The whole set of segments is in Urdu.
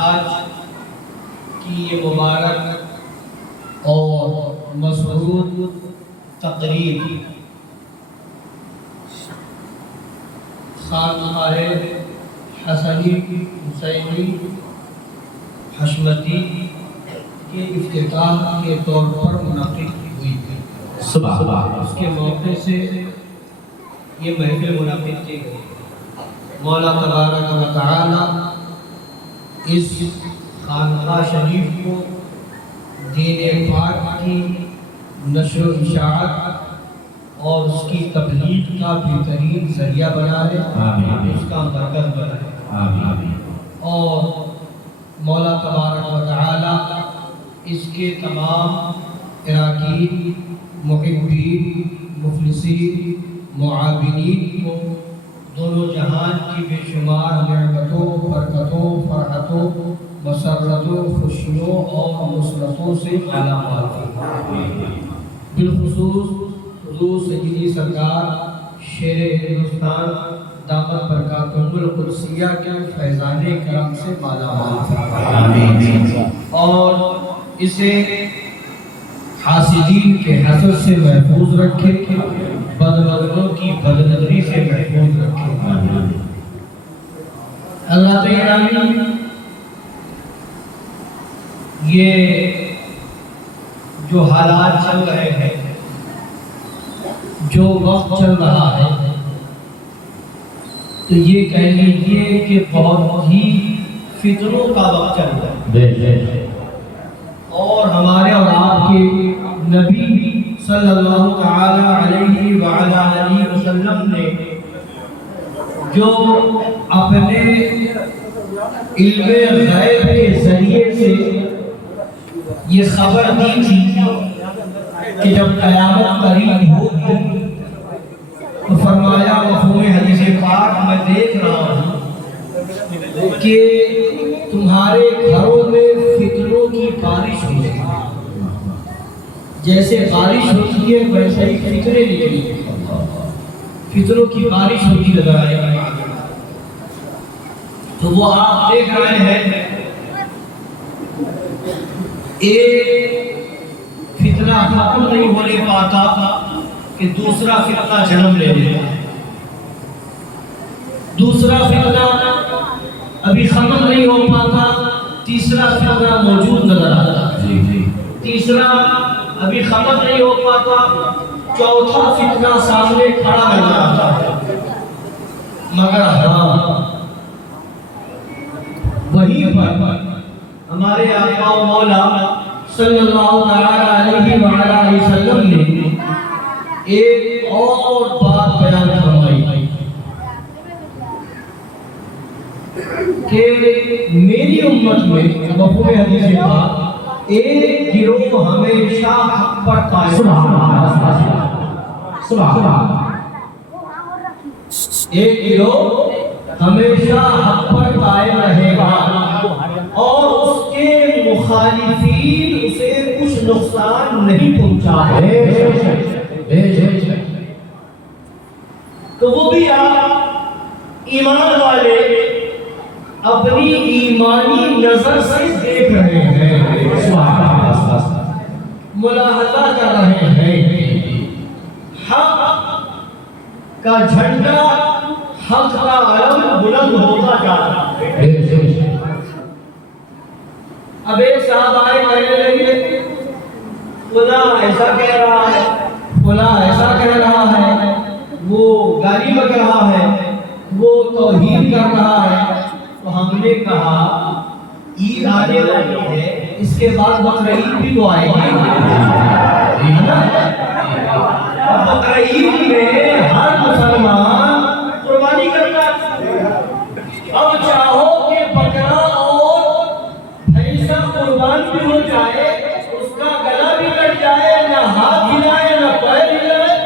آج کی یہ مبارک اور مسعود تقریب خانقاہ حسنی حسینی حشمتی کے افتتاح کے طور پر منعقد ہوئی تھی۔ اس کے موقع سے یہ محفل منعقد کی گئی۔ مولا تبارک و تعالی اس خانقاہ شریف کو دین پاک کی نشر و اشاعت اور اس کی تبلیغ کا بہترین ذریعہ بنا لے، اس کا برکت بنائے، اور مولا تبارک و تعالی اس کے تمام اراکین، محبین، مخلصین، معاونین کو دونوں جہان کی بے شمار نعمتوں، برکتوں، فرحتوں، مسرتوں، خوشیوں اور نصرتوں سے مالا مال فرمائے۔ بالخصوص حضور سیدی سرکار شیر ہندوستان دامت برکاتہم القدسیہ کے فیضان کرم سے مالا مال فرمائے، اور اسے حاسدین کے حسد سے محفوظ رکھے، بدنظروں کی بدنظری سے محفوظ رکھے۔ اللہ تعالی یہ جو حالات چل رہے ہیں، جو وقت چل رہا ہے، تو یہ کہہ لیجیے کہ بہت ہی فتنوں کا وقت چل رہا ہے، اور ہمارے اور آپ کے نبی صلی اللہ تعالی علیہ وآلہ وسلم نے جو اپنے علم غیب کے ذریعے سے یہ خبر دی تھی کہ جب قیامت قریب ہوگی، تو فرمایا مفہوم حدیث پاک میں دیکھ رہا ہوں کہ تمہارے گھروں میں فتنوں کی بارش ہوگی، جیسے بارش ہوتی ہے ویسے ہی فتنے نکلی، فتنوں کی بارش ہوتی نظر آئے گی۔ تو وہ آپ دیکھ رہے ہیں، ایک فتنہ ختم نہیں ہونے پاتا کہ دوسرا فتنہ جنم لے لیتا ہے، دوسرا فتنہ ابھی ختم نہیں ہو پاتا، تیسرا فتنہ موجود نظر آتا ہے، تیسرا ابھی ختم نہیں ہو پاتا، چوتھا فتنہ سامنے کھڑا نظر آتا ہے۔ مگر ہاں، وہیں پر ہمارے آقا و مولا صلی اللہ علیہ وآلہ وسلم نے ایک اور بات بیان فرمائی کہ میری امت میں مفہوم حدیث پاک ایک گروہ ہمیشہ حق پر قائم، ایک گروہ ہمیشہ حق پر قائم رہے گا، اور اس کے مخالفین اسے کچھ نقصان نہیں پہنچائے۔ تو وہ بھی آپ ایمان والے اپنی ایمانی نظر سے دیکھ رہے ہیں، ملاحظہ کر رہے ہیں، حق کا جھنڈا، حق کا علم بلند ہوتا جا رہا ہے۔ اب ایک صاحب آئے کہنے لگے فلاں ایسا کہہ رہا ہے، فلاں ایسا کہہ رہا ہے، وہ گالی بک رہا ہے، وہ توہین کر رہا ہے۔ تو ہم نے کہا عید آنے والی ہے، اس کے بعد بقرعید بھی تو آئے گی، بقرعید میں ہر مسلمان قربانی کرتا ہے۔ اب چاہو کہ بکرا اور بھینسا قربان بھی ہو جائے، اس کا گلا بھی کٹ جائے، نہ ہاتھ ہلائے، نہ پیر ہلائے،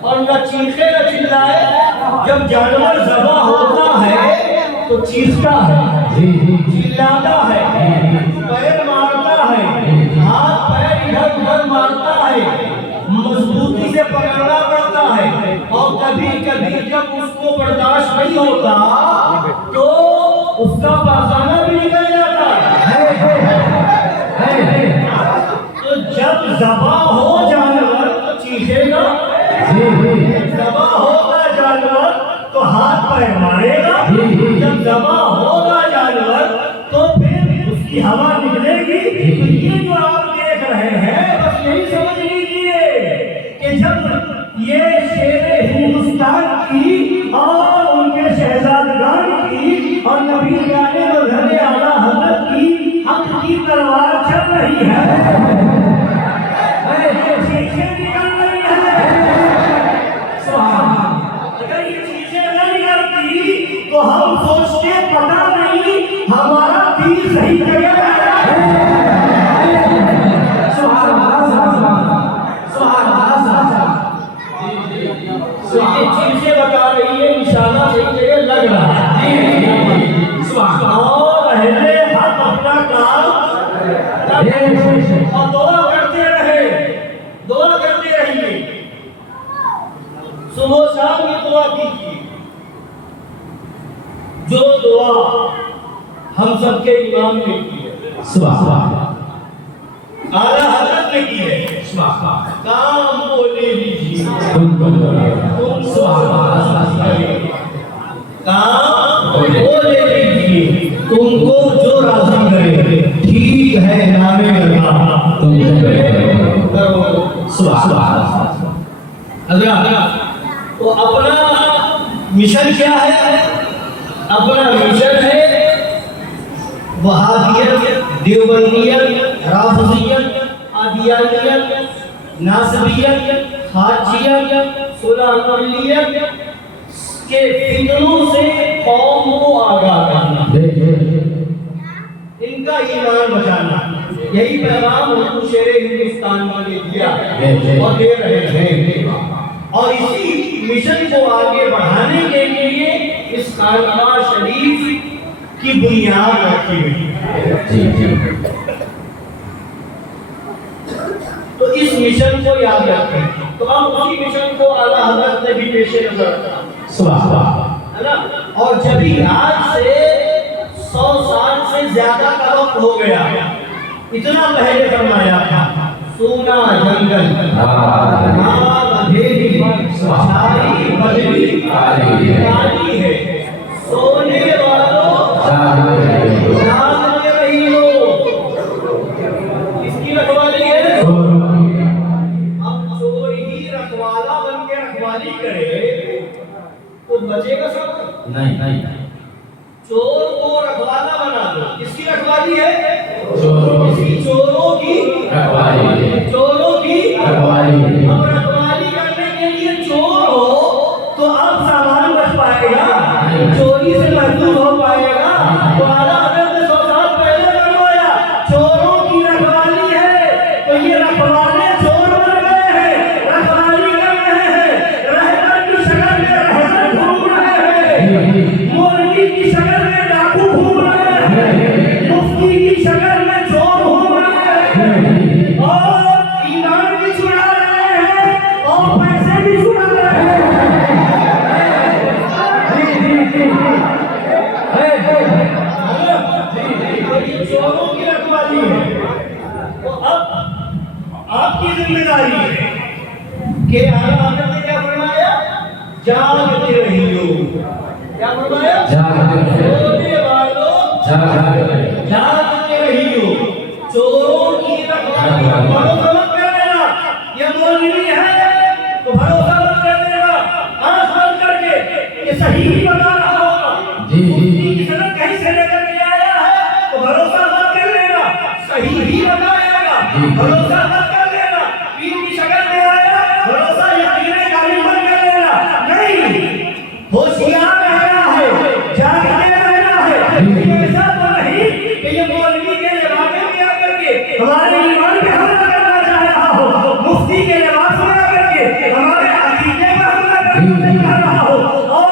اور نہ چیخے نہ چلائے، جب جانور ذبح ہوتا ہے تو چیختا ہے، چلاتا ہے، پیر مارتا ہے، ہاتھ پیر ادھر ادھر مارتا ہے، مضبوطی سے پکڑنا پڑتا ہے، اور کبھی کبھی جب اس کو برداشت نہیں ہوتا تو اس کا پاخانہ بھی نکل جاتا ہے۔ تو جب ذبح ہو جانور تو چیخے گا، ذبح ہوگا جانور تو ہاتھ پیر مارے گا، جب ذبح ہوگا جانور تو پھر اس کی ہوا نکلے گی۔ تو یہ جو آپ دیکھ رہے ہیں بس یہی سمجھ لیجیے کہ جب یہ شیر ہندوستان کی اور ان کے شہزادگان کی اور نبی جانے و گھر اعلیٰ حضرت کی حق کی تلوار چل رہی ہے، چیزیں نکل رہی ہے، اگر یہ چیزیں نہ نکلتی تو ہم سوچتے پتا نہیں ہمارا دل صحیح جگہ ہے۔ یہ چیزیں بتا رہی ہے انشاءاللہ صحیح جگہ لگ رہا ہے، اور اہل حق اپنا کام اور دعا کرتے رہیے، صبح شام کی دعا کیجیے، جو دعا ہم سب کے امام نے کی ہے، اعلیٰ حضرت نے کی ہے، کام کو لے لیجیے، کام کو لے لیجیے، تم کو جو راضی کرے، ٹھیک ہے نامے لگا تم کرو۔ تو اپنا مشن کیا ہے؟ اپنا مشن ہے وہابیت، دیوبندیت، رافضیت، عادیانیت، ناصبیت، خارجیت، صلح کلیت کے فتنوں سے قوم کو آگاہ کرنا، ان کا ایمان بچانا، یہی پیغام حضور شیر ہندوستان نے دیا اور دے رہے ہیں، اور اسی مشن کو آگے بڑھانے کے لیے اس خانقاہ شریف کی بنیاد رکھی ہوئی۔ تو اس مشن کو یاد رکھیں، تو ہم اسی مشن کو اعلیٰ حضرت نے بھی پیش نظر رکھا، اور جبھی آج سے 100 سال سے زیادہ کا وقت ہو گیا، اتنا پہلے فرمایا تھا سونا جنگل، نام اندھیری، چھائی بدلی کالی ہے، سونے والوں جاگنے رہی ہو، اس کی رکھوالی ہے۔ اب چور ہی رکھوالا بن کے رکھوالی کرے تو بچے گا سب؟ نہیں۔ چور کو رکھوالا بنا دو، کس کی رکھوالی ہے؟ کسی چوروں کی رکھوالی۔ اب رکھوالی کرنے کے لیے چور ہو تو اب سامان بچ پائے گا، چوری سے محفوظ ہو پائے گا۔ تو اعلیٰ حضرت نے 100 سال پہلے فرمایا چوروں کی رکھوالی ہے، تو یہ رکھوالے چور بن گئے ہیں، رکھوالی کر رہے ہیں، رہبر کی شکل میں رہبر گھوم رہے ہیں، مولوی کی شکل میں ڈاکو گھوم رہے ہیں، مفتی کی شکل میں چور گھوم رہے ہیں، اور ایمان بھی چھڑا رہے ہیں اور پیسے بھی چھڑا رہے ہیں۔ یہ چوروں کی رکھوالی ہے۔ تو اب آپ کی ذمہ داری ہے کہ اعلیٰ حضرت نے کیا فرمایا؟ جاگتے رہیو، کیا فرمایا؟ سونے والوں جاگتے رہیو، چوروں کی رکھوالی، بھروسہ مت کر دینا یہ مولوی ہے تو بھروسہ مت کر دینا، آنکھ بند کر کے یہ صحیح ہی بتا رہا ہوگا، مفتی کی سند کہیں سے لے کر کے آیا ہے تو بھروسہ مت کر لینا، صحیح ہی بتائے گا، بھروسہ مت کر لینا، پیر کی شکل میں آیا بھروسہ یقین کامل مت کر لینا، نہیں، ہوشیار رہنا ہے، جاگتے رہنا ہے۔ ایسا تو نہیں کہ یہ مولوی کے لباس میں آ کر کے ہمارے ایمان پہ حملہ کرنا چاہ رہا ہو، مفتی کے لباس میں آ کر کے ہمارے عقیدے پہ حملہ کرنا چاہ رہا ہو، اور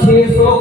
600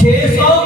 600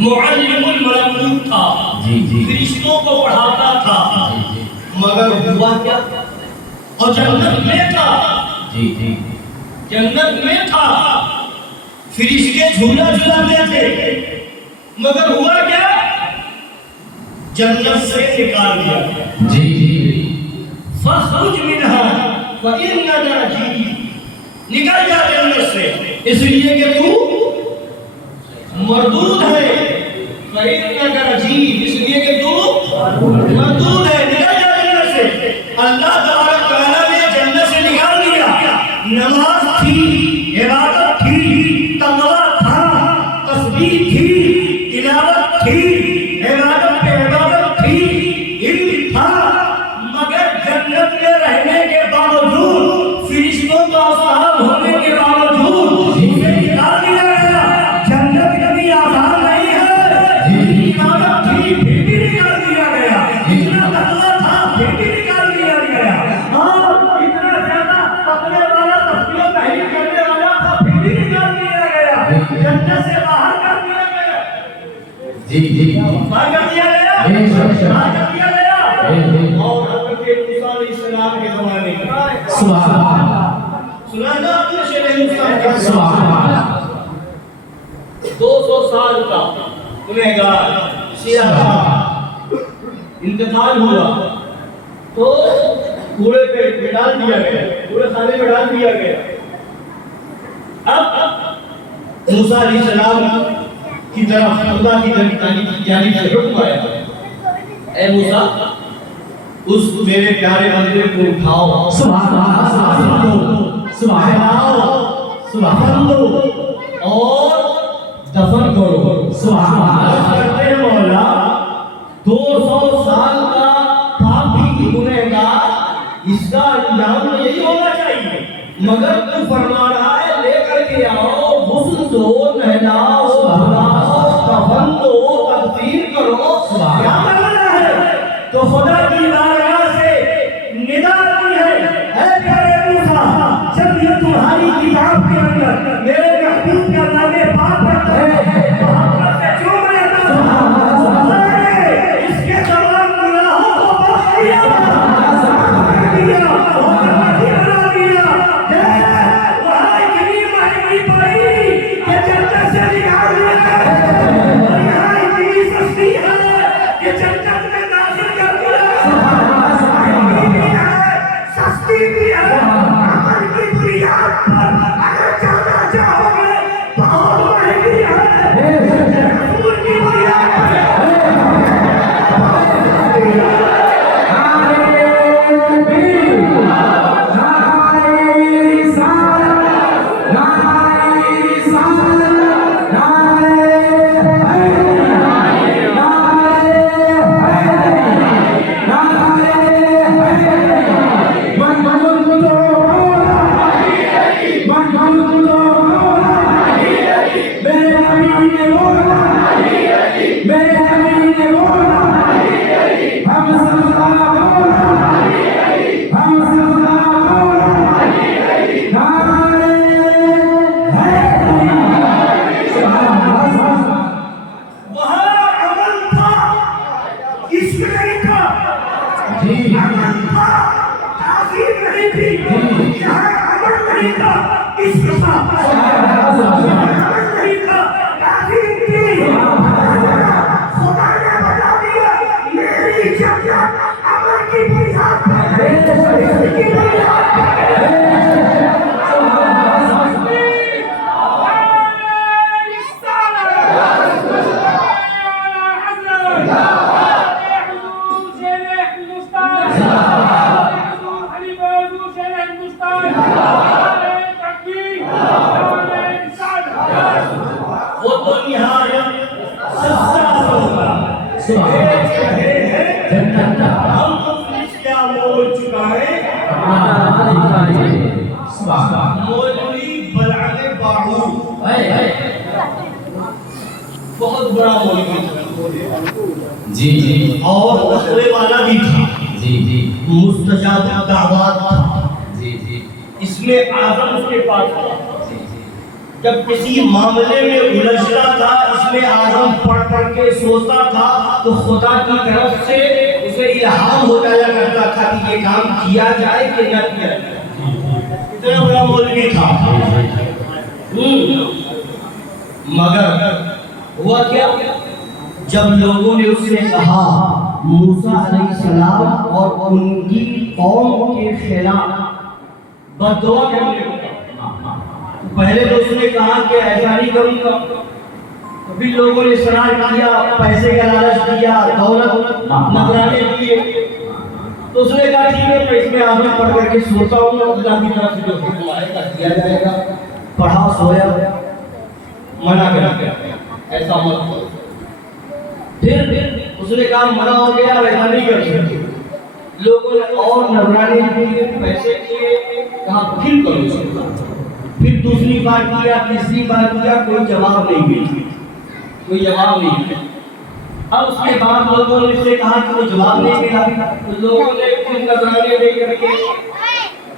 معلم الملکوت تھا، فرشتوں کو پڑھاتا تھا، مگر ہوا کیا؟ اور جنت میں تھا، جنت میں تھا، فرشتے جھولا جھولاتے تھے، مگر ہوا کیا؟ جنت سے نکال دیا۔ فَخْرُجْ مِنْهَا فَإِنَّكَ رَجِيمٌ، نکل جا جنت سے اس لیے کہ تو مردود ہے، فَإِنَّكَ رَجِيمٌ، اس لیے کہ تو مردود ہے، نکل جا جنت سے۔ اللہ تبارک تعالیٰ نے جنت سے نکال دیا۔ نماز تھی، عبادت تھی، تقویٰ تھا، تسبیح تھی، تلاوت تھی، عبادت پہ عبادت تھی، علم تھا، مگر جنت میں رہنے کے باوجود، فرشتوں کا صاحب ہونے کے باوجود اسے نکال دیا گیا۔ جنت کبھی آسان نہیں ہے، عبادت تھی پھر بھی نکال دیا گیا، اتنا تقویٰ تھا پھر بھی نکال دیا گیا، اور اتنا زیادہ تقویٰ والا تسبیح و تحلیل کرنے والا تھا پھر بھی نکال دیا گیا، جنت سے باہر کر دیا گیا، باہر کر دیا گیا، باہر کر دیا گیا۔ اور حضرت موسیٰ علیہ السلام کے زمانے میں سنا تھا اپنے شیخ ہندوستان کا 200 سال کا گنہگار سیاہ تھا، انتقال ہوا تو کوڑے پہ ڈال دیا گیا، کوڑے خانے میں ڈال دیا گیا۔ اب موسیٰ علیہ السلام کی طرف خدا کی جانب سے حکم آیا، اے موسیٰ اس میرے پیارے بندے کو اٹھاؤ، اور دفن کرو۔ کرتے ہیں مولا 200 سال کا پاپی گنہگار، اس کا انجام یہی ہونا چاہیے، مگر تو فرما رہا ہے لے کر کے آؤ، غسل دو، نہلاؤ، دھلاؤ، دفن دو، تدفین کرو، کیا کرنا ہے؟ تو خدا کی بارگاہ سے ندا کی ہے، اے پیارے موسیٰ، جب یہ تمہاری کتاب کے اندر میرے محبوب کا نام پاک رکھتا ہے، محبت سے چوم لیتا ہوں، اس کے تمام گناہوں کو بخش دیا، اور کماتی بنا دیا۔ وہاں اتنی مہنگی پڑی کہ جنت سے نکال دیا، اور یہاں اتنی سستی ہے کہ جنت میں داخل کر دیا۔ سستی بھی ہے، عمل کی بنیاد پر اگر جانا چاہو گے بہت مہنگی ہے، رسول کی بنیاد پر بہت بڑا مولوی تھا، اور تقوی والا بھی تھا، مستجاب الدعوات تھا، اس میں اعظم اس کے پاس تھا۔ جب کسی معاملے میں الجھتا تھا اس میں اعظم پڑھ کے سوچتا تھا تو خدا کی طرف سے اسے الہام ہو جایا کرتا تھا کہ یہ کام کیا جائے کہ نہ کیا جائے. اتنا بڑا مولوی تھا. مگر ہوا کیا؟ جب لوگوں نے اس سے کہا موسیٰ علیہ السلام اور ان کی قوم کے خلاف بد دعا کرنے کو، پہلے تو اس نے کہا کہ ایسا نہیں کروں گا، پھر لوگوں نے اصرار کیا، پیسے کا لالچ دیا، دولت نذرانے دیے، تو اس نے کہا ٹھیک ہے میں اس میں آگے پڑھ کر کے سوتا ہوں، اللہ کی طرف سے جو حکم آئے گا کیا جائے گا. پڑھا سویا منع کر دیا ایسا مت کرو. پھر اس نے کہا منع ہو گیا ایسا نہیں کر سکتے. لوگوں نے اور نذرانے دیے، پیسے دیے، کہا پھر کرو. پھر دوسری بار کیا، تیسری بار کیا، کوئی جواب نہیں ملا، کوئی جواب نہیں ملا. اب اس کے بعد لوگوں نے اس سے کہا کہ وہ جواب نہیں ملا، تو لوگوں نے پھر نذرانے دے کر کے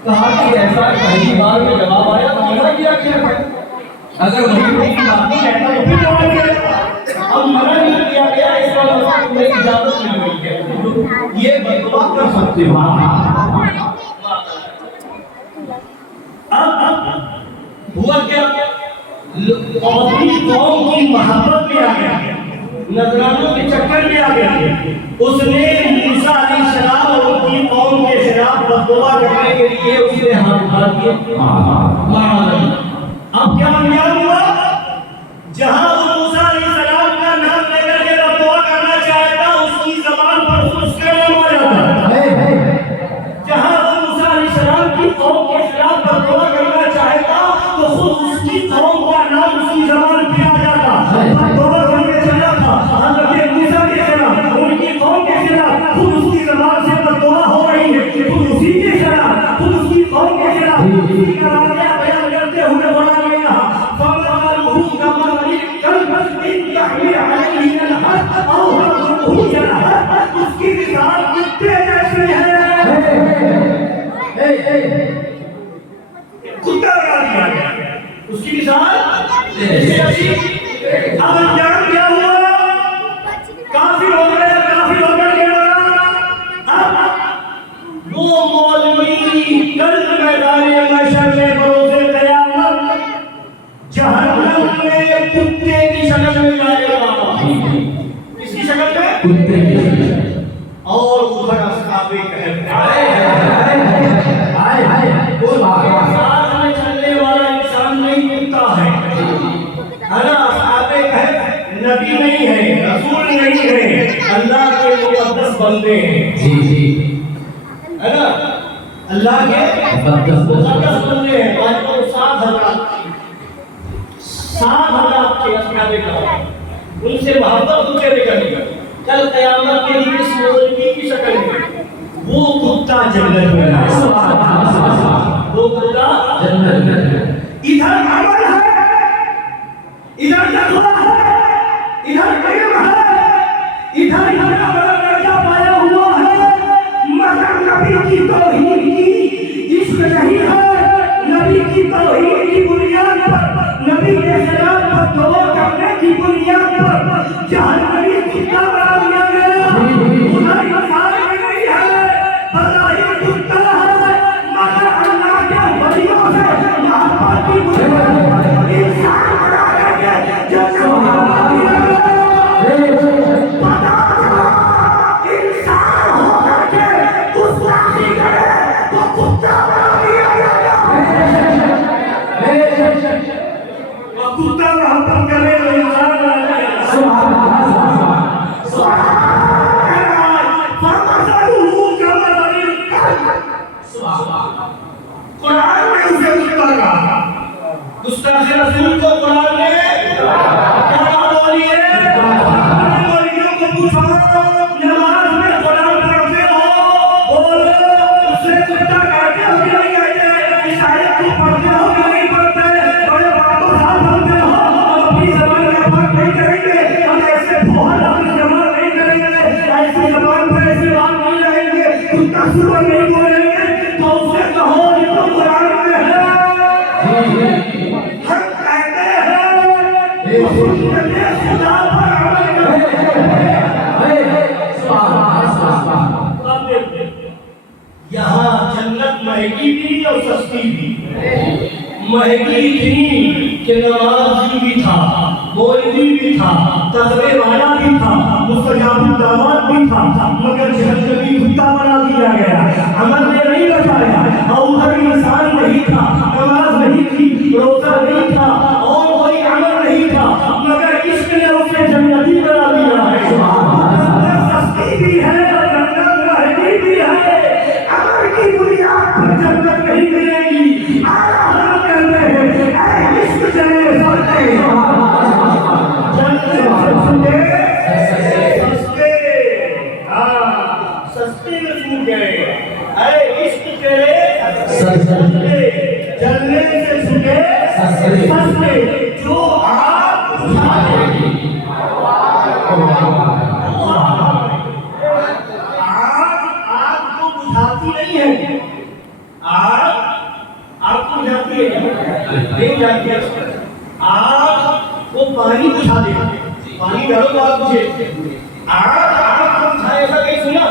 کہا کہ ایسا پہلی بار میں جواب آیا تو منع کیا کیا ہے، اگر وہی باقی رہتا تو پھر جواب دیا. اب منع نہیں کیا گیا، اس کا مطلب میری اجازت نہیں مل گیا، یہ بدعا کر سکتے ہو. اب ہوا کیا؟ اپنی قوم کی محبت میں آ گیا، نذرانوں کے چکر میں آ گیا. اس نے موسیٰ علیہ السلام اور ان کی قوم کے خلاف بددعا کرنے کے لیے اس نے ہاتھ اٹھا دیے. اب کیا انجام ہوا؟ جہاں وہ موسیٰ علیہ السلام کا نام لے کر کے بددعا کرنا چاہتا اس کی زبان پر اس کا نام آ جاتا. جہاں وہ موسیٰ علیہ السلام کی قوم کے خلاف بددعا کرنا چاہتا تو خود اس کی قوم کا نام اس کی زبان پہ آ جاتا. بددعا کرنے چلا تھا حضرت موسیٰ کے خلاف، ان کی قوم کے خلاف، خود اس کی زبان سے بددعا ہو رہی ہے، خود اسی کے خلاف، خود اس کی قوم کے خلاف. اسی کا واقعہ بیان کرتے ہوئے بولا گیا فَقَالُوا كَمَا لِلْكَلْبِ إِنْ تَحْمِلْ عَلَيْهِ يَلْهَثْ أَوْ تَتْرُكْهُ يَلْهَثْ. اس کی مثال کتے جیسے ہے، کتا کیا گیا اس کی مثال ایسی. اب انجام کیا ہوا؟ کافر ہو گئے، کافر ہو کر گیا. اب وہ مولوی کل میدان محشر میں بروز قیامت جہنم میں کتے کی شکل میں جائے گا. کس کی شکل میں؟ کتے کی شکل میں. اور ادھر اصحاب کہف ساتھ میں چلنے والا انسان نہیں ملتا ہے نا. اصحاب کہف نبی نہیں ہے، رسول نہیں ہے، اللہ کے مقدس بندے ہیں، ہے نا، اللہ کے مقدس بندے ہیں. آج تو 7,000 کے اصحاب کہف، ان سے محبت مجھے نہیں کرنی. کل قیامت کے لیے اس مولوی کی شکل میں وہ کتا جنت میں ہے، وہ کتا جنت میں ہے. ادھر عمل ہے، ادھر تقویٰ ہے، ادھر علم ہے، ادھر بڑا بڑا درجہ پایا ہوا ہے، مگر نبی کی توحید کی عشق نہیں ہے. نبی کی توحید کی بنیاد پر، نبی کے خلاف بددعا کرنے کی بنیاد پر جہنمی کتا بنا دیا گیا. ادھر مثال میں نہیں ہے، بظاہر کتا ہے، مگر اللہ کے ولیوں سے محبت کی بنیاد پر انسان بنا کر کے جنت محبت دیا گیا. انسان ہو کر کے گستاخی کرے تو کتا بنا دیا گیا. کتا محبت کرے تو انسان بنا دیا. قرآن میں اسے کتا کہا. گستاخ رسول کو قرآن نے کیا بولی ہے؟ مولیوں کو پوچھا نماز میں قرآن پڑھتے ہو، بولو اس سے کتا کہتے ہو کہ نہیں کہتے؟ عیسائیت کو پڑھتے ہو کہ نہیں پڑھتے؟ بڑے باتوں ساتھ بنتے ہو، ہم اپنی زبان کا فرق نہیں کریں گے، ہم ایسے بہت اپنی زبان نہیں کریں گے، ایسی زبان پر ایسی بات نہیں رہیں گے، کتا سور نہیں بولیں گے. تو اس سے کہو یہ تو قرآن میں ہے. ہم کہتے سنت خدا پر عمل کریں. یہاں جنت مہنگی بھی اور سستی بھی. مہنگی اتنی کہ نمازی بھی تھا, مولوی بھی تھا, تقوی والا بھی تھا, مستجاب الدعوات بھی تھا, مگر جہنمی کتا بنا دیا گیا. عمل نے نہیں بچایا. اور ادھر انسان نہیں تھا, نماز نہیں تھی, روزہ نہیں تھا, اور کوئی عمل نہیں تھا, مگر عشق نے اسے جنتی بنا دیا ہے. سستی بھی ہے اور جنت مہنگی بھی ہے. عمل کی بنیاد پر جنت نہیں ملے گی. عمل کرتے ہیں اے عشق چلے سلتے سستے میں چھوٹ گئے. اے عشق تیرے سستے جلنے سے چھوٹے سستے جو آپ بجھا دے گی. آگ کو بجھاتی نہیں ہے. آگ کو بجھاتی ہے نہیں جاتی ہے. آگ وہ پانی بجھا دے. پانی ڈالو تو آگ بجھے. آگ کو بجھائے ایسا کہیں سنا,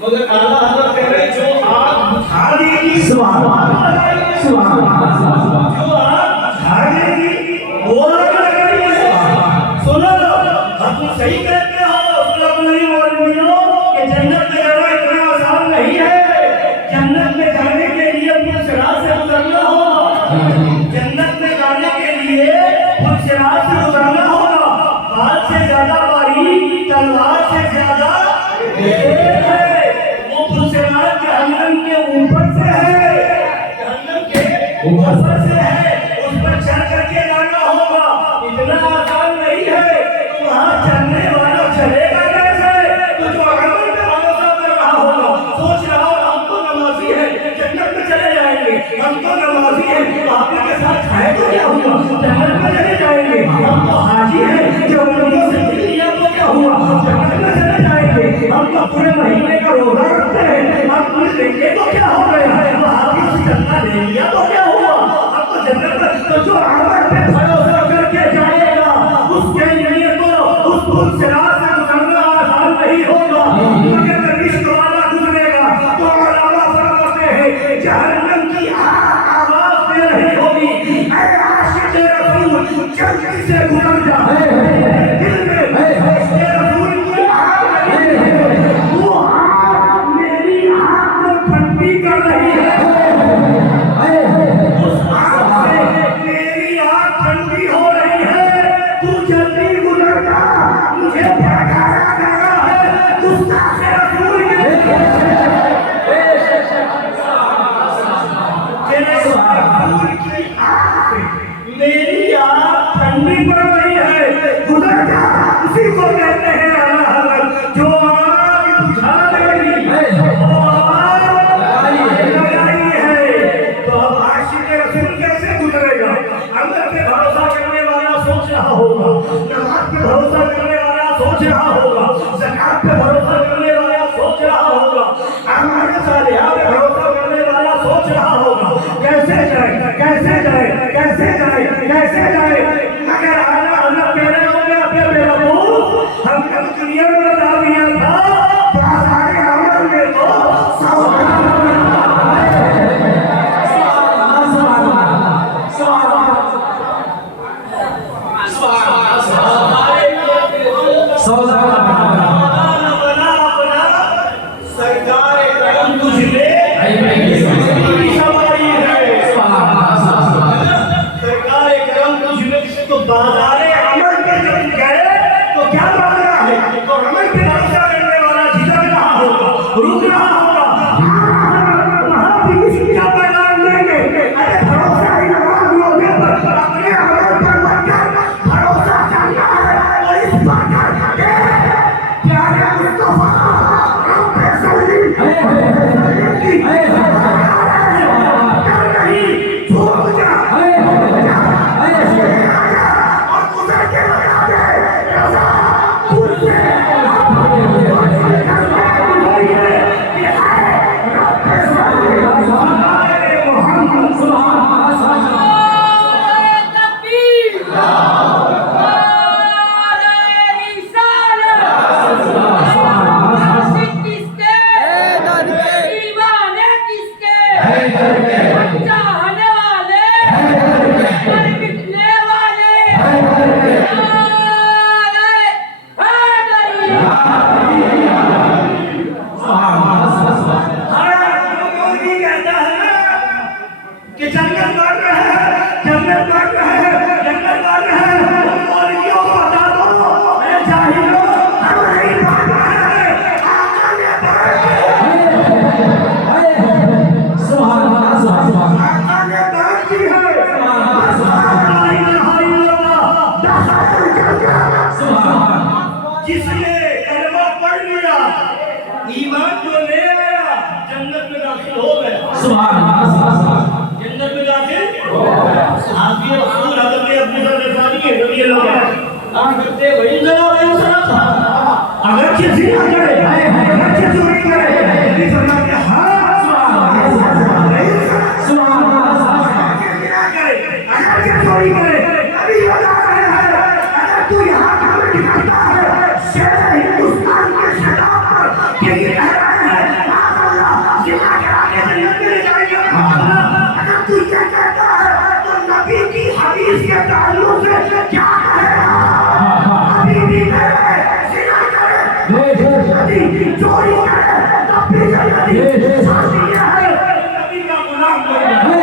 مگر اعلیٰ حضرت کہہ رہے جو آگ بجھا دے گی, جو آگ بجھا دے گی وہ آگ لگے گی. سنو ہم صحیح کہتے ہو اپنی مولویوں کہ جنت میں جانا اتنا آسان نہیں ہے. جنت میں جانے کے لیے پھر صراط سے گزرنا ہوگا. جنت میں جانے کے لیے پھر صراط سے گزرنا ہوگا. بات سے زیادہ باریک, تلوار سے زیادہ تیز ہے. وہ پھر صراط جہنم کے اوپر سے ہے, جہنم کے اوپر سے ہے. اس پر چڑھ کر کے جانا ہوگا. اتنا آسان نہیں ہے. تو وہاں چلنے والا چلے گا کیسے؟ تو جو عمل پہ بھروسہ کر رہا ہوگا, سوچ رہا ہوگا ہم تو نمازی ہیں, جنت میں چلے جائیں گے. ہم تو نمازی ہیں, آپ کے ساتھ کھائے تو کیا ہوا, جنت میں چلے جائیں گے. ہم تو حاجی ہیں, جو بندوں سے مل لیا تو کیا ہوا, جنت میں چلے جائیں گے. ہم تو پورے مہینے کا روزہ رکھتے ہیں, ہم پورے دیں گے تو کیا ہو گیا, وہاں سے چندہ لے لیا تو کیا ہوا, ہم تو جنت میں. تو جو عمل پہ بھروسہ کر کے جائے گا اس کے لیے تو اس پل صراط سے گزرنا آسان نہیں ہوگا. مگر عشق والا گزرے گا تو علامہ فرماتے ہیں جہنم کی آواز دے رہی ہوگی, اے عاشق رسول جلدی سے گزر جا. دل میں عاشق رسول کی آگ لگی ہے, وہ آگ میری آگ کو ٹھنڈی کر رہی ہے. اس آگ سے میری آگ ٹھنڈی ہو رہی ہے. تو جلدی گزر جا, مجھے بھڑکایا جا رہا ہے گستاخ رسول کے. میری آگ ٹھنڈی پڑ رہی ہے, گزر جا. اسی کو کہتے ہیں اعلیٰ حضرت جو آگ بجھا دے گی وہ آگ لگائی ہے. تو اب عاشق رسول کیسے گزرے گا؟ عمل پہ بھروسہ کرنے والا سوچ رہا ہوگا, نماز پہ بھروسہ کرنے والا سوچ رہا ہوگا, زکات پہ بھروسہ کرنے والا سوچ رہا ہوگا, اعمال صالحہ پہ بھروسہ کرنے والا سوچ رہا ہوگا. کیسے جائے, کیسے جائے, کیسے جائے, کیسے جائے. مگر اعلیٰ حضرت کہہ رہے ہوں گے اپنے بے وقوف, ہم نے دنیا میں بتا دیا تھا بازار عمل میں تو سرکار کرم تجھ میں سواری ہے. سرکار کرم تجھ میں تو بازار عمل پہ جب گئے تو کیا مانگا ہے, تو عمل پہ بھروسہ کرنے والا جھجک رہا ہوگا, رک رہا ہوگا. وہاں بھی کسی کا پیغام لیں گے, ارے بھروسہ ہی نماز روزے پر اپنے عمل پر مت کر, بھروسہ کرنا ہے تو اس پر کر. پیارے مصطفیٰ رب صلی کہ جنت بڑھ رہے ہیں، جنت بڑھ رہے ہیں، جنت بڑھ رہے ہیں. ان مولویوں کو بتا دو اے جاہلوں، ہم نہیں بڑھ رہے ہیں، آقا نے بڑھ سبحان اللہ سبحان اللہ آقا نے بڑھ دی ہے. لا الہ الا اللہ دخل الجنہ. سبحان اللہ جس نے کلمہ پڑھ لیا، ایمان جو لے آیا، جنت میں داخل ہو گیا. سبحان اللہ جنت میں داخل صحابی رسول حضرت ابو ذر غفاری رضی اللہ عنہ کہا کرتے وہی ذرا وہی ذرا اگر کسی نہ کرے اگر کسی چوری کرے نبی فرماتے ہیں ہاں سبحان اللہ سبحان اللہ اگر کسی چوری کرے نبی بتا رہے ہیں اگر تو یہاں کام دکھاتا ہے شہر ہندوستان کے شتاب پر کہ یہ کہہ رہے ہیں اللہ زندہ کرا کے جنت میں لے جائیں گے. اگر تو یہ کہتا ہے تو نبی کی حدیث کے تعلق سے کیا کہے گا؟ ابھی بھی کرے زنا کرے نبی چوری کرے تب بھی جنتی شادی یہ ہے نبی کا غلام بنے.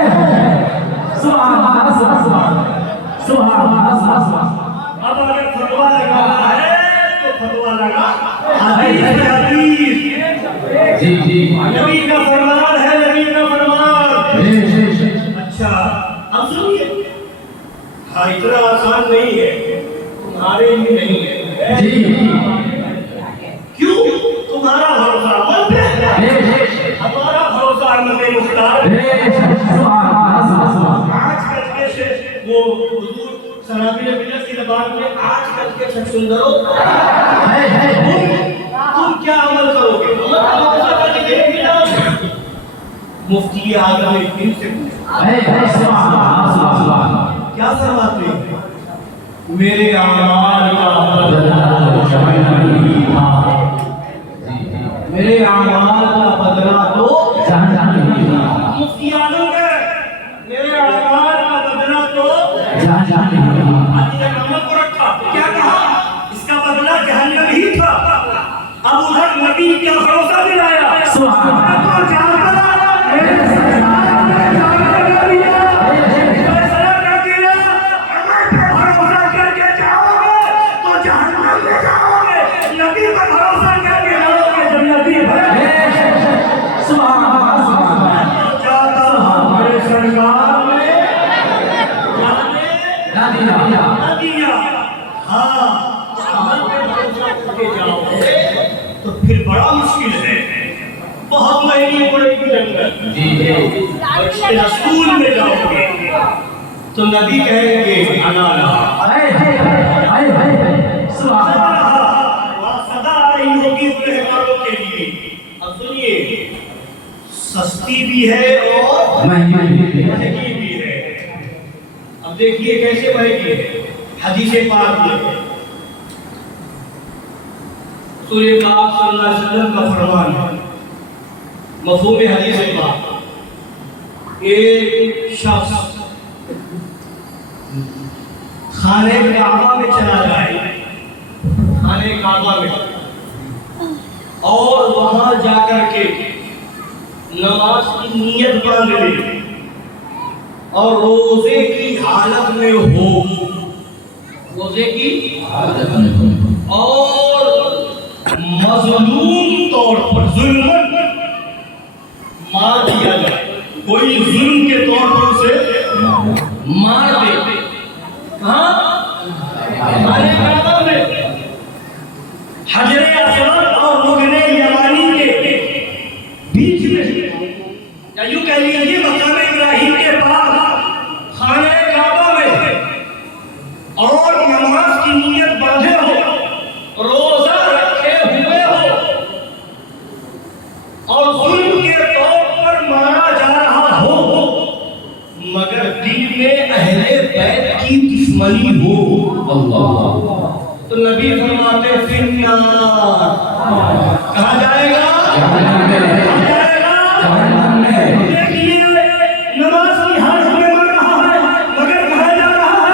سبحان اللہ سبحان اللہ. اب اگر فتوا لگانا ہے تو فتوا لگا حدیث ہے حدیث. جی جی نبی کا فرمان ہے نبی کا فرمان. اچھا اب سنیے، ہاں اتنا آسان نہیں ہے، تمہارے لیے نہیں ہے. جی کیوں؟ تمہارا بھروسہ من پہ، ہمارا بھروسہ احمد مختار. آج کل کے سے وہ حضور سرابی ملت کی زبان میں آج کل کے سب سندروں تم کیا عمل کرو گے؟ مفتی اعظم دین سے کیا فرماتے ہیں؟ میرے اعمال کا بدلہ میرے اعمال کا بدلہ تو مفتی اعظم ہے، میرے اعمال کا بدلہ تو آج تک عمل کو رکھا. کیا کہا؟ اس کا بدلہ جہنم ہی تھا. اب ادھر نبی کیا بھروسہ دلایا؟ تو پھر بڑا مشکل ہے، بہت مہنگی پڑے گی جنت. رسول میں جاؤ گے تو نبی کہیں گے انا لہا صدا آ رہی ہوگی گنہگاروں کے لیے. اب سنیے، سستی بھی ہے اور مہنگی بھی ہے. اب دیکھیے کیسے مہنگی ہے. حدیث پاک میں رسول پاک صلی اللہ علیہ وسلم کا فرمان ہے، مفہوم حدیث پاک، ایک شخص خانہ کعبہ میں چلا جائے، خانہ کعبہ میں، اور وہاں جا کر کے نماز کی نیت باندھ لے اور روزے کی حالت میں ہو، روزے کی حالت میں ہو، اور مظلوم طور پر ظلم مار دیا جائے، کوئی ظلم کے طور پر اسے مار دے. کہاں؟ خانہ کعبہ میں، حجر اسود اور رکن یمانی کے بیچ میں، یا یوں کہہ لیجیے مقام ابراہیم کے پاس خانہ کعبہ میں، اور نماز کی نیت باندھے ہو، روزہ رکھے ہوئے ہو، اور ظلم کے طور پر مارا جا رہا ہو، مگر دل میں اہل بیت کی دشمنی ہو، تو نبی فرماتے فی النار. کہاں جائے گا؟ دیکھیے نماز کی حالت میں مر رہا ہے مگر کہاں جا رہا ہے؟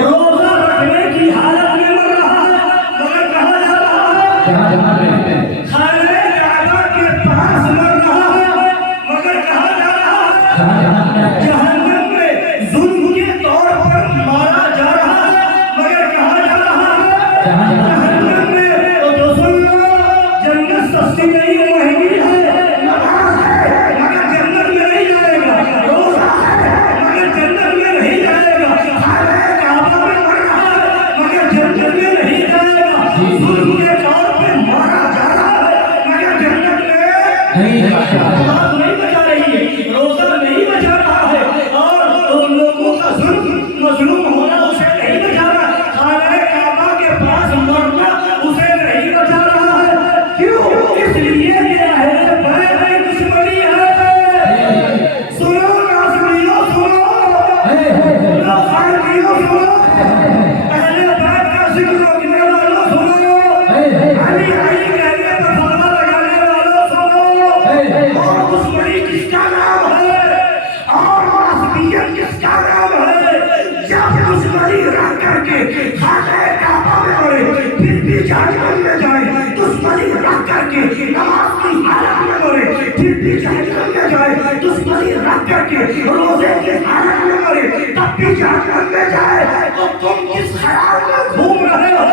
روزہ رکھنے کی حالت میں مر رہا ہے مگر کہاں جا رہا ہے؟ خانہ کعبہ کے پاس مر رہا ہے مگر کہاں جا رہا ہے؟ نہیں بچا رہا ہے، نماز نہیں بچا رہی ہے، روزہ نہیں بچا رہا ہے، اور لوگوں کا ظلم مظلوم ہونا اسے نہیں بچا رہا، خانہ کعبہ کے پاس مرنا اسے نہیں بچا رہا ہے۔ کیوں؟ اس لیے کہ اہل بیت میں دشمنی ہے۔ سنو ناظرینو، سنو خانگینو، سنو اہل بیت کا ذکر روکنے والوں سنو، علی علی کہنے پر فرما لگانے والوں سنو، اور دشمنی کس کا نام ہے اور عصبیت کس کا نام ہے؟ جب دشمنی رکھ کر کے خانہ کعبہ میں مرے پھر بھی جہنم میں جائے، دشمنی رکھ کر کے نماز کی حالت میں مرے پھر بھی جہنم میں جائے، دشمنی رکھ کر کے روزے کی حالت میں مرے تب بھی جہنم میں جائے، تو تم کس خیال میں گھوم رہے ہو؟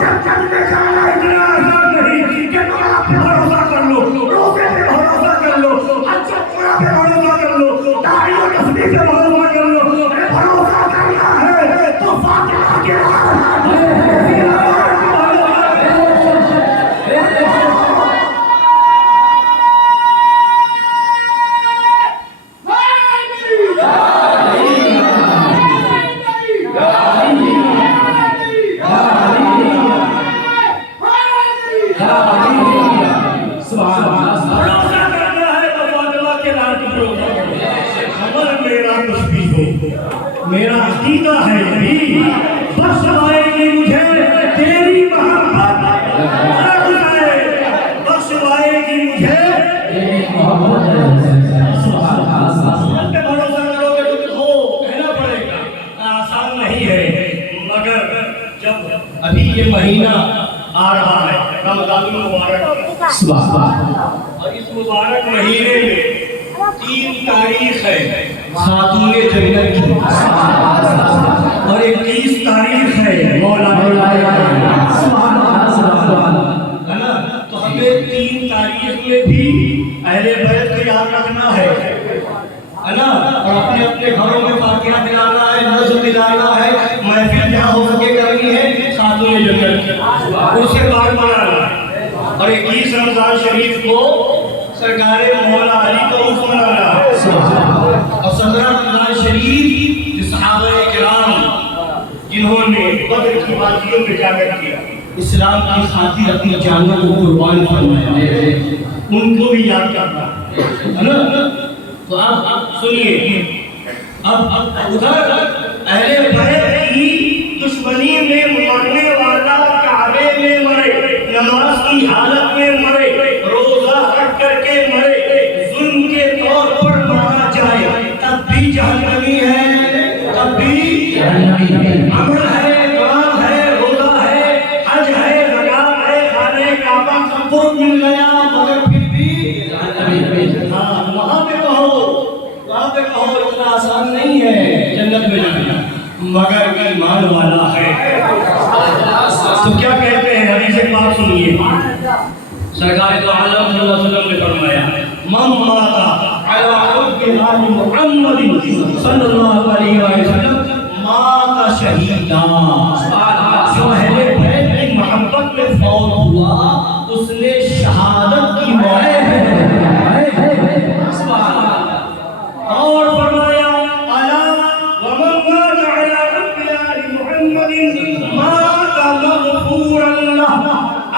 جنت میں جانا اتنا آسان نہیں کہ نماز پہ بھروسہ کر لو، روزے پہ بھروسہ کر لو، حج عمرہ پہ بھروسہ کر لو، داڑھی و تسبیح پہ بھروسہ کر لو۔ بھروسہ کرنا ہے تو فاتحہ کے میرا عقیدہ ہے نبی، بخش پائے گی مجھے تیری محبت، بخش پائے گی مجھے تیری محبت۔ پہ بھروسہ کرو گے تو ہو کہنا پڑے گا، آسان نہیں ہے، مگر جب ابھی یہ مہینہ آ رہا ہے رمضان المبارک، اور اس مبارک مہینے میں 3 تاریخ ہے خاتون جنت کی، اور 21 تاریخ ہے مولا ہے نا، تو ہمیں 3 تاریخ میں بھی اہل بیت کو یاد رکھنا ہے نا، اور اپنے اپنے گھروں میں فاتحہ دلانا ہے، نظر دلانا ہے، محفل جہاں ہو سکے کرنی ہے خاتون جنت کی، اس سے بار منانا ہے، اور 21 رمضان شریف کو سرکار مولا علی کا عرس منانا ہے، اور 17 رمضان شریف صحابہ کرام جنہوں نے بدر کی بازیوں میں جا کر کیا، اسلام کی خاطر اپنی جانوں کو قربان فرمایا، ان کو بھی یاد کرنا ہے نا۔ تو اب سنیے، اب ادھر اہل بیت کی دشمنی میں مرنے والا کعبے میں مرے، نماز کی حالت میں مرے، روزہ رکھ کر کے مرے، ظلم کے طور پر مارا جائے، تب بھی جہنمی ہے، تب بھی جہنمی ہے، عمل ہے، قرآن ہے، روزہ ہے، حج ہے، زکات ہے، خانہ کعبہ کا قرب مل گیا، مگر پھر بھی جہنمی ہے۔ ہاں وہاں پہ کہو اتنا آسان نہیں ہے جنت میں جانا، مگر ایمان والا ہے تو کیا کہتے ہیں؟ حدیث پاک سنیے، سرکار دو عالم صلی اللہ علیہ وسلم نے فرمایا، من مات علی حب آل محمد صلی اللہ علیہ وسلم مات شہیدا، جو اہل بیت کی محبت میں فوت ہوا اس نے شہادت کی موت ہے۔ اور فرمایا الا ومن مات علی حب آل محمد مات مغفورا له،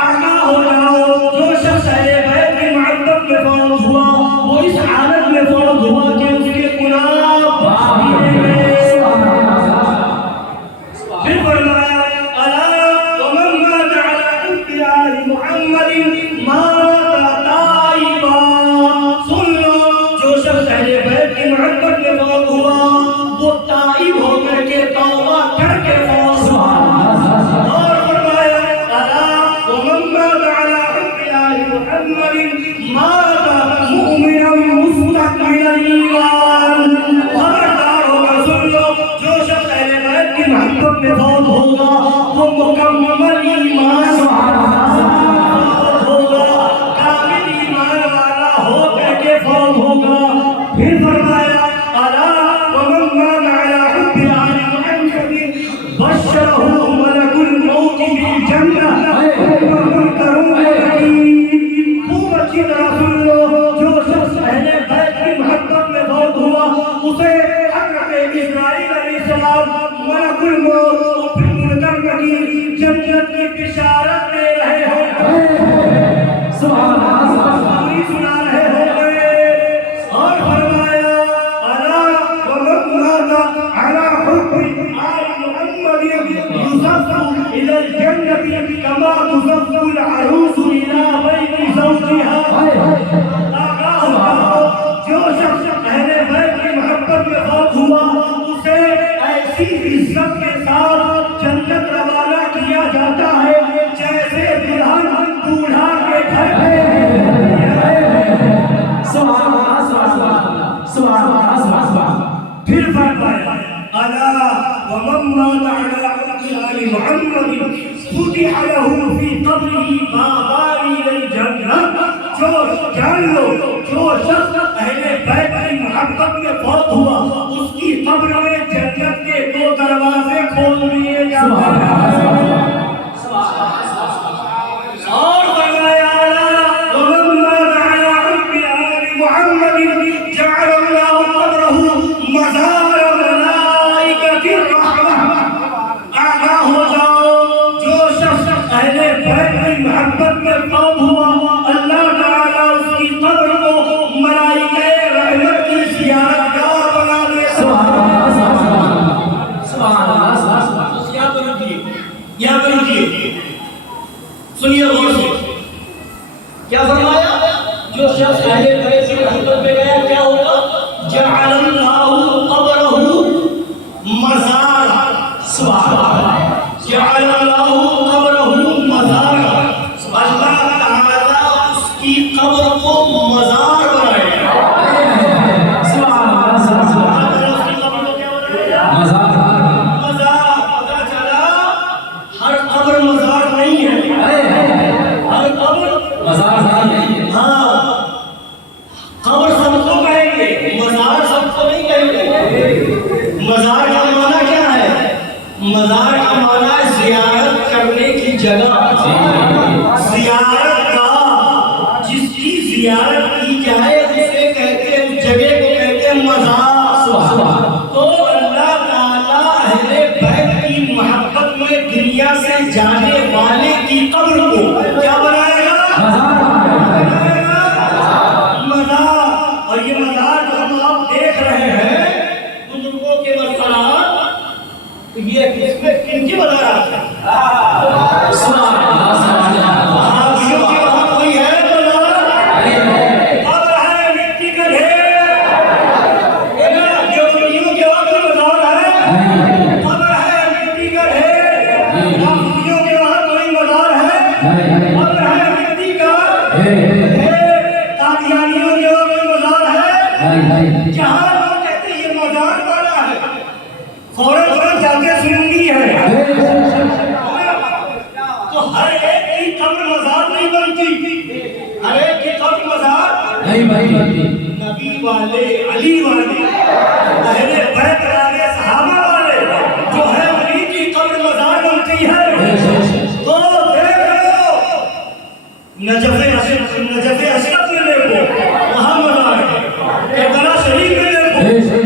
آگاہ ہو جاؤ جو شخص اہل بیت کی محبت میں فوت ہوا وہ اس حالت میں فوت ہوا کہ اس کے گناہ معاف کیے گئے۔ پھر فرمایا الا ومن مات علی حب آل محمد مات تائبا، سن لو جو شخص اہل بیت کی محبت میں فوت ہوا وہ تائب ہو کر کے توبہ کر کے فوت ہوا۔ اور فرمایا الا ومن مات علی حب آل محمد مات مؤمنا مستكمل الایمان، خبردار ہو کر سن لو جو شخص اہل بیت کی محبت میں فوت ہوگا وہ مکمل ایمان ہوگا، کامل ایمان والا ہو کر کے فوت ہوگا۔ پھر فرمایا الا ومن مات علی حب آل محمد بشرہ ملک الموت بالجنہ ومنکر ونکیر، خوب اچھی طرح سن لو، جو شخص اہل بیت کی محبت میں فوت ہوا اسے حضرت اسرائیل علیہ السلام ملک الموت اور پھر منکر نکیر جنت کی بشارت دے رہے ہوں گے، سبحان اللہ خوشخبری سنا رہے ہوں گے، اور فرمایا الا ومن مات على حب آل محمد يصف الى الجنة كما تصف العروس الى بيت زوجها. جو شخص اہل بیت کی محبت میں فوت ہوا اسے ایسی عزت کے ساتھ جنت روانہ کیا جاتا ہے جیسے دلہن دولہا کے گھر میں. سبحان اللہ سبحان اللہ. پھر فرمایا الا ومن مات على حب آل محمد فتح له في قبره بابان الى الجنة. جو جان لو جو شخص اہل بیت کی محبت میں فوت ہوا اس کی قبر میں جنت کے 2 دروازے کھول دیے جاتے ہیں. اور فرمایا ومن مات على حب آل محمد جعل الله قبره مزار ملائكة الرحمة. آگاہ ہو جاؤ جو شخص اہل بیت کی محبت میں فوت ہوا اللہ تعالیٰ اس کی قبر کو ملائکہ رحمت کی زیارت گاہ بنا دے. سبحان اللہ سبحان اللہ. یاد رکھیے سنیے غور سے کیا فرمایا. جو شخص اہل بیت کی محبت میں گیا کیا ہوگا؟ جعل اللہ قبرہ مزارا. سبحان اللہ. جعل اللہ قبرہ مزارا. اللہ تعالیٰ اس کی قبر کو مزار بنائے گا. سبحان اللہ سبحان اللہ. اس کی قبر کو کیا بنائے گا؟ مزار. مزار. پتہ چلا ہر قبر مزار نہیں ہے. ہر قبر مزار نہیں ہے. ہاں قبر سب کو کہیں گے مزار سب کو نہیں کہیں گے. مزار کا معنی کیا ہے؟ مزار کا معنی ہے زیارت کرنے کی جگہ. زیارت کا جس کی زیارت کی جائے اسے کہتے ہیں اس جگہ کو کہتے ہیں مزار. تو اللہ تعالیٰ اہل بیت کی محبت میں دنیا سے جانے والے کی قبر کو کیا بنائے گا؟ مزار. اور یہ مزار جو ہم آپ دیکھ رہے ہیں بزرگوں کے مزارات یہ کس میں کن کی مزارات ہے؟ صحابیوں کے وہاں کوئی ہے مزار؟ قبر ہے مٹی کا ڈھیر. دیوبندیوں کے وہاں کوئی مزار ہے؟ قبر ہے مٹی کا ڈھیر. رافضیوں کے وہاں کوئی مزار ہے؟ قبر ہے مٹی کا ڈھیر. قادیانیوں کے وہاں کوئی مزار ہے؟ جہاں لوگ کہتے ہیں یہ مزار والا ہے فوراً جاتے سننی ہے. تو ہر ایک کی قبر مزار نہیں بنتی. ہر ایک کی قبر مزار نہیں بھائی. نبی والے علی والے اہل بیت والے صحابہ والے جو ہے انہی کی قبر مزار بنتی ہے. تو دیکھ لو نجف اشرف میں دیکھو وہاں مزار ہے. کربلا شریف میں دیکھو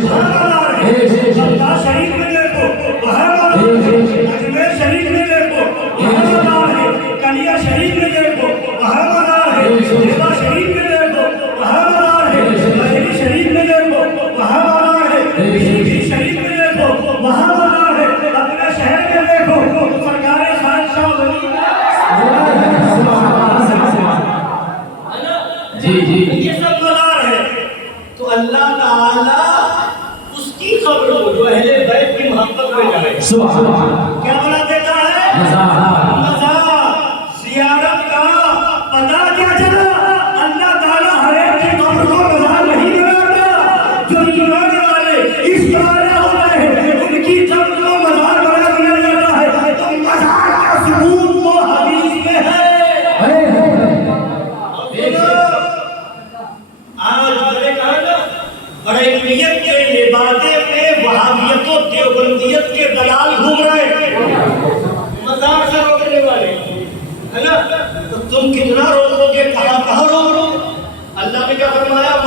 وہاں مزار ہے. شمشاد شریف میں دیکھو وہاں مزار ہے. اجمیر شریف میں دیکھو وہاں مزار ہے. کلیا شریف میں دیکھو وہاں مزار ہے. ریوا شریف میں دیکھو وہاں مزار ہے. بریلی شریف میں دیکھو وہاں مزار ہے. شریف شریف میں دیکھو وہاں مزار ہے. اپنے شہر میں دیکھو سرکار خان شاہ ولی جی جی یہ سب مزار ہے. تو اللہ تعالیٰ اس کی قبر کو جو اہل بیت کی محبت میں جائے سبحان اللہ. کیا بنا دیتا ہے؟ مزار. زیارت کا پتہ کیا چلا؟ اللہ تعالیٰ ہر ایک کی قبر کو مزار نہیں بناتا. جو ایمان والے اس طرح ہوتا ہے ان کی قبر کو مزار بنا دیا جاتا ہے. تو مزار کا ثبوت وہ حدیث میں ہے. آج میں نے کہا نا بریلیت کے لبادے میں وہابیت و دیوبندیت کے دلال گھوم رہے ہیں مزار سے روکنے والے ہے نا. تو تم کتنا روکو گے؟ کہاں رو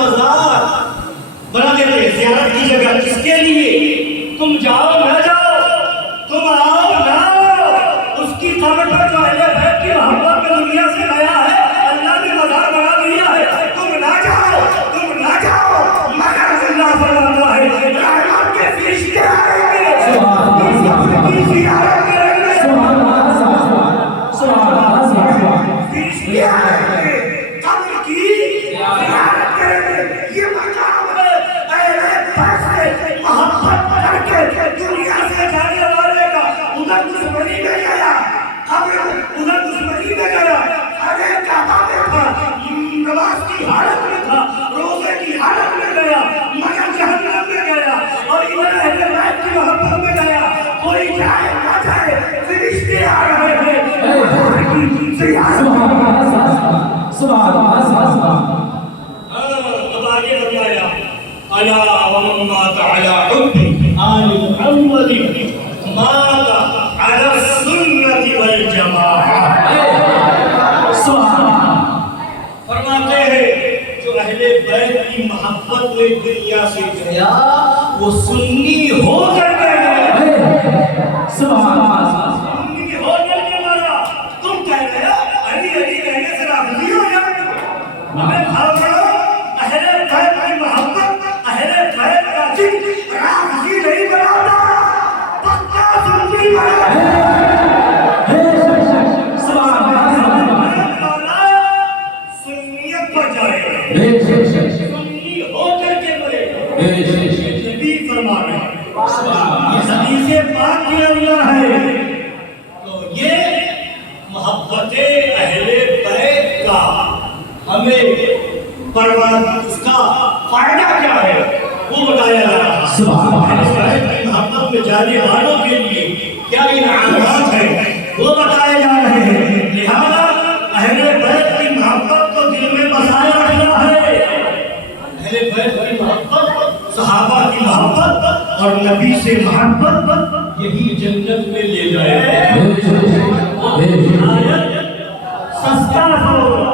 مزار بنا دیتے ہیں زیارت کی جگہ کس کے لیے؟ تم جاؤ نہ جاؤ، تم آؤ نہ آؤ، اس کی قبر پر جو اہل بیت کی محبت میں دنیا سے گیا ہے اللہ نے مزار بنا دیا ہے، تم نہ جاؤ، تم نہ جاؤ، مگر اللہ فرماتا ہے رحمت کے فرشتے آئیں گے کی زیارت کریں گے، فرشتے آئیں گے قبر کی زیارت کریں گے۔ یہ مقام ہے اہل بیت سے محبت کر کے دنیا سے جانے والے کا، ادھر دشمنی میں گیا قبر، ادھر دشمنی میں گیا، ارے کعبہ میں تھا، نماز کی حالت میں تھا، روزے کی حالت میں گیا، مگر جہنم میں گیا، اور ادھر اہل بیت کی محبت میں گیا۔ کوئی جائے نہ جائے فرشتے آ رہے ہیں زیارت۔ اب آگے بتایا الا ومات على حب آل محمد مات على السنة والجماعة۔ فرماتے ہیں جو اہل بیت کی محبت میں دنیا سے گیا وہ سنی ہو کر کے گیا، سنی ہو کر کے مرا۔ تم کہہ رہے ہو علی علی کہنے سے رافضی ہو جائے، ہمیں کھا پڑو اہل بیت کی محبت، اہل بیت کا ذکر رافضی نہیں بناتا، پکا سنی بناتا۔ سنیت پر جائے گا، سنی ہو کر کے مرے گا، نبی فرما رہے ہیں، یہ حدیث پاک کے اندر ہے۔ تو یہ محبت اہل بیت کا ہمیں پروان اس کا فائدہ کیا ہے وہ بتایا جا رہا ہے۔ اہل بیت کی محبت میں جانے والوں کے لیے کیا انعامات ہیں وہ بتائے جا رہے ہیں۔ لہذا اہل بیت کی محبت کو دل میں بسائے رکھنا ہے۔ اہل بیت کی محبت، صحابہ کی محبت اور نبی سے محبت یہی جنت میں لے جائے گا۔ سستا ہوگا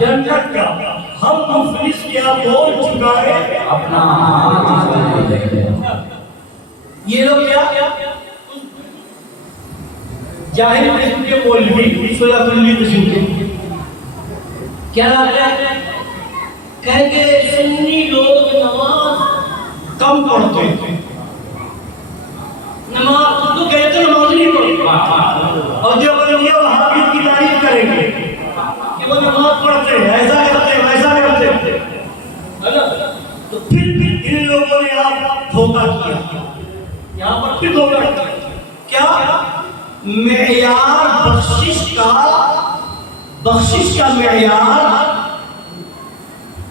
جنت کا، ہم مفلس کیا بول چکا ہے اپنا یہ لوگ کیا جاہل قسم کے مولوی صلح کلی قسم کے کیا کہہ کے سنی لوگ نماز کم پڑھتے ہیں، نماز تو کہتے نماز نہیں پڑھتے، اور جو بندے وہابی کی تعریف کریں گے کہ وہ نماز پڑھتے ہیں، ایسا کرتے ہیں ویسا کرتے ہیں، تو پھر ان لوگوں نے آپ دھوکہ کیا، یہاں پر پھر دھوکہ کیا معیار بخشش کا معیار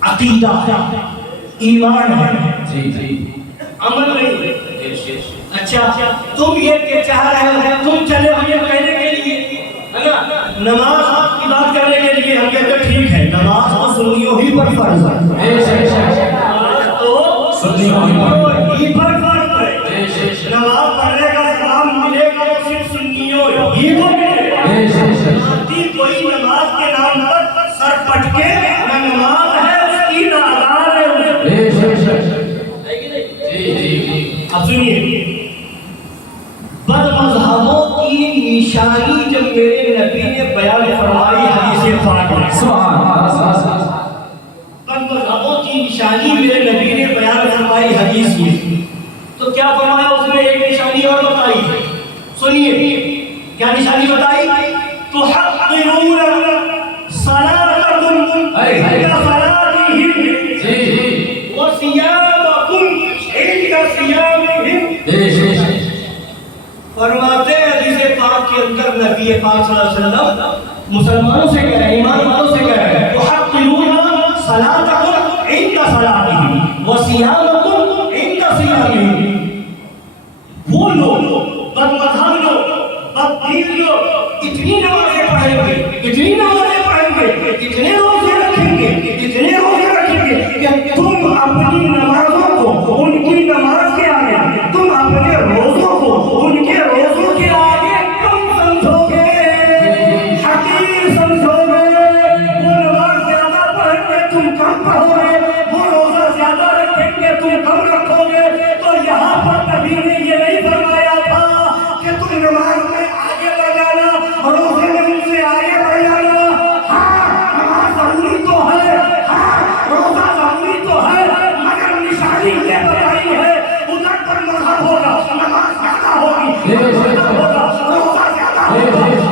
عقیدہ ایمان ہے، عمل نہیں۔ اچھا تم یہ کہ چاہ رہے ہو تم چلے ہو یہ کہنے کے لیے ہے نا نماز کی بات کرنے کے لیے ہم کہتے ہیں ٹھیک ہے نماز تو سنیوں ہی پر فرض ہے، تو سنیوں ہی پر فرض ہے، نماز پڑھنے کا ثواب ملے گا تو صرف سنیوں ہی کو ملے گا۔ کوئی نماز کے نام پر سر پٹکے نہ نماز ہے اس کی نہ اذان ہے۔ اب سنیے بد مذہبوں کی نشانی جب میرے نبی نے بیان فرمائی حدیث پاک میں، بد مذہبوں کی نشانی میرے نبی نے بیان فرمائی حدیث میں، تو کیا فرمایا اس میں ایک نشانی اور بتائی، سنیے کیا نشانی بتائی، تحقرون صلاتکم عند صلاتہم وصیامکم عند صیامہم۔ فرماتے ہیں حدیث پاک کے اندر نبی پاک صلی اللہ علیہ وسلم مسلمانوں سے کہہ رہے ہیں، ایمان والوں سے کہہ رہے ہیں، تحقرون صلاتکم عند صلاتہم وصیامکم عند صیامہم۔ وہ لوگ بد مذہب لوگ، بد دین لوگ اتنی نمازیں پڑھیں گے، اتنی نمازیں پڑھیں گے، اتنے روزے رکھیں گے، اتنے روزے رکھیں گے کہ تم اپنی نمازوں کو ان کی نماز کے آگے، تم اپنے روزوں کو ان کے روزوں کے آگے کم سمجھو گے، حقیر سمجھو گے۔ وہ نماز کے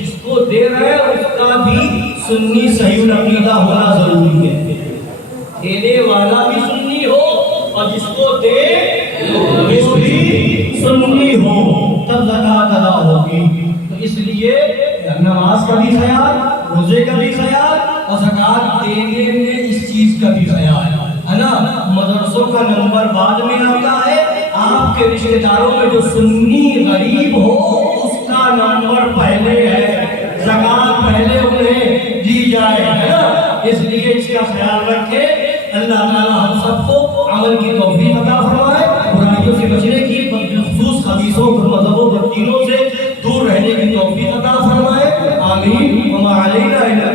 جس کو دے رہے ہیں اس کا بھی سنی صحیح العقیدہ ہونا ضروری ہے، دینے والا بھی سنی ہو اور جس کو دے وہ بھی سنی ہو، تب زکوٰۃ ادا ہوگی۔ تو اس لیے نماز کا بھی خیال، روزے کا بھی خیال اور زکوٰۃ دینے میں اس چیز کا بھی خیال ہے نا۔ مدرسوں کا نمبر بعد میں آتا ہے، آپ کے رشتہ داروں میں جو سنی غریب ہو اس کا نمبر پہلے ہے، زکوٰۃ پہلے انہیں دی جائے، ہے نا۔ اس لیے اس کا خیال رکھیں۔ اللہ تعالیٰ ہم سب کو عمل کی توفیق عطا فرمائے، برائیوں سے بچنے کی، بالخصوص خبیثوں مذہبوں اور دینوں سے دور رہنے کی توفیق عطا فرمائے، آمین۔ وما علینا الا